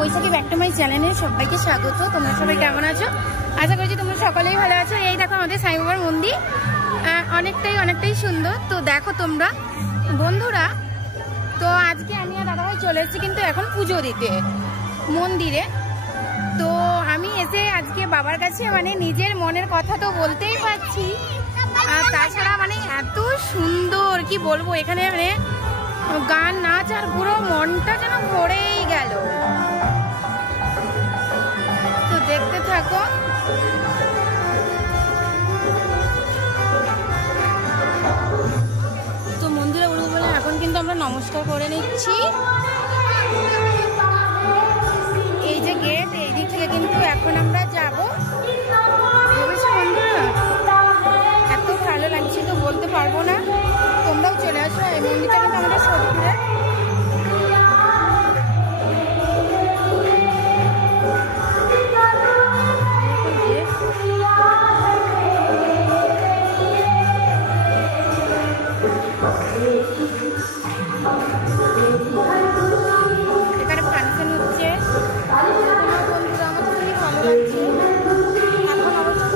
Baishakhi back to my চ্যানেলে সবাইকে স্বাগত। তোমরা সবাই কেমন আছো? আশা করছি তোমরা সকলেই ভালো আছো। এই দেখো আমাদের সাই বাবার মন্দির অনেকটাই সুন্দর। তো দেখো তোমরা বন্ধুরা, তো আজকে আমি আর দাদাভাই চলে এসেছি কিন্তু এখন পুজো দিতে মন্দিরে। তো আমি এসে আজকে বাবার কাছে মানে নিজের মনের কথা তো বলতেই পারছি, আর তাছাড়া মানে এত সুন্দর কি বলবো, এখানে মানে গান নাচ আর পুরো মনটা যেন ভরেই গেল। তো দেখতে থাকো। তো মন্দিরে উঠবো বলে এখন কিন্তু আমরা নমস্কার করে নিচ্ছি। এই যে গেট, এই দিক থেকে কিন্তু এখন আমরা যাবো। বন্ধুরা এত ভালো লাগছে তো বলতে পারবো না, তোমরাও চলে আসো। এই মন্দিরটা কিন্তু আমাদের সোদপুরে। এখানে ফাংশন হচ্ছে, বন্ধুরা আমার খুবই ভালো লাগছে। এখন অবশ্য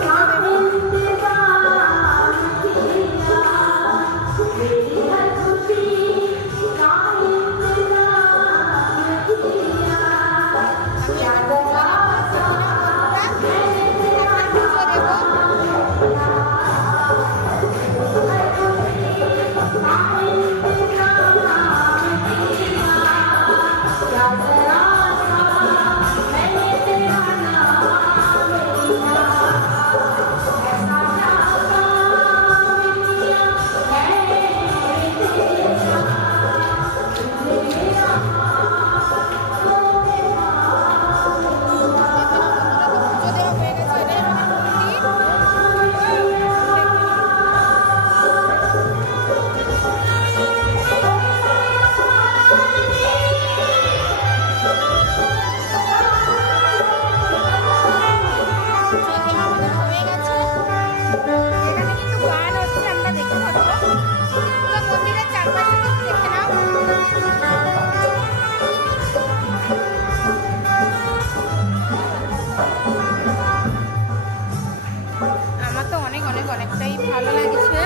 অনেকটাই ভালো লাগছে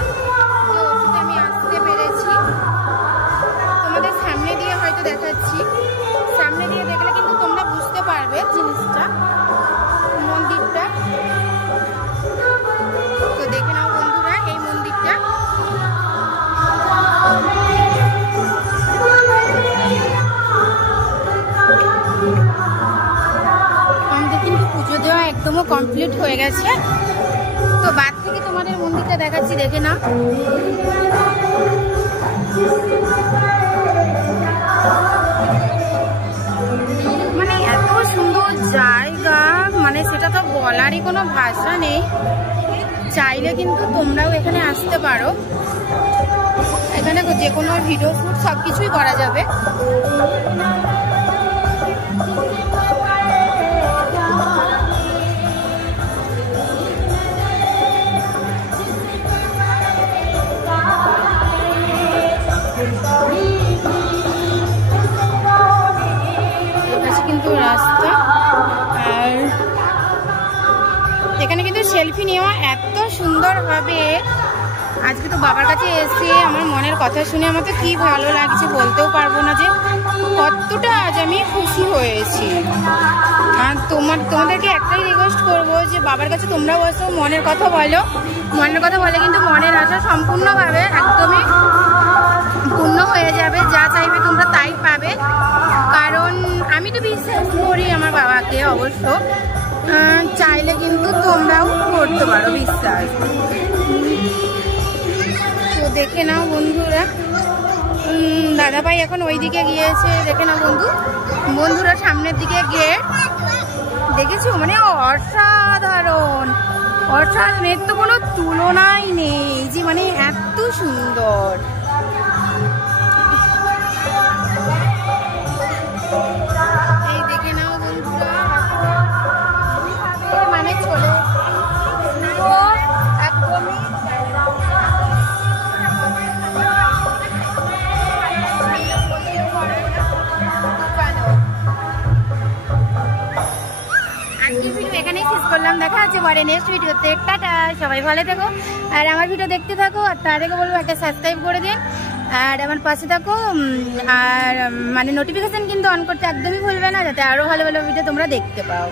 যে ওষুধে আমি আসতে পেরেছি। তোমাদের সামনে দিয়ে হয়তো দেখাচ্ছি, সামনে দিয়ে দেখলে কিন্তু তোমরা বুঝতে পারবে জিনিসটা, মন্দিরটা। তো দেখে নাও বন্ধুরা এই মন্দিরটা। আমাদের কিন্তু পুজো দেওয়া একদমও কমপ্লিট হয়ে গেছে। তো বাদ থেকে তোমাদের মন্দিরটা দেখাচ্ছি, দেখে না। মানে এত সুন্দর জায়গা, মানে সেটা তো বলারই কোনো ভাষা নেই। চাইলে কিন্তু তোমরাও এখানে আসতে পারো। এখানে যে কোনো ভিডিও শুট সবকিছুই করা যাবে। কিন্তু রাস্তা, আর এখানে কিন্তু সেলফি নেওয়া এত সুন্দর হবে। আজকে তো বাবার কাছে এসে আমার মনের কথা শুনে আমার তো কি ভালো লাগছে, বলতেও পারবো না যে কতটা আজ আমি খুশি হয়েছি। আর তোমাদেরকে একটাই রিকোয়েস্ট করবো যে বাবার কাছে তোমরাও আসো, মনের কথা বলো। মনের কথা বলে কিন্তু মনের আশা সম্পূর্ণভাবে একদমই পূর্ণ হয়ে যাবে। যা চাইবে তোমরা তাই পাবে, কারণ আমি তো বিশ্বাস করি আমার বাবাকে। অবশ্য চাইলে কিন্তু তোমরাও করতে পারো বিশ্বাস। তো দেখে নাও বন্ধুরা, দাদাভাই এখন ওই দিকে গিয়েছে। দেখে নাও বন্ধুরা সামনের দিকে গেট দেখেছো, মানে অসাধারণ। এর তো কোনো তুলনাই নেই যে মানে এত সুন্দর। এই দেখে নাও বন্ধুরা, মানে চলে একদমই এখানেই শেষ করলাম। দেখা আছে পরে নেক্সট ভিডিওতে। টাটা, সবাই ভালো থেকো আর আমার ভিডিও দেখতে থাকো। আর তার আগে বলবো একটা সাবস্ক্রাইব করে দিন আর আমার পাশে থাকো। আর মানে নোটিফিকেশন কিন্তু অন করতে একদমই ভুলবে না, যাতে আরো ভালো ভালো ভিডিও তোমরা দেখতে পাও।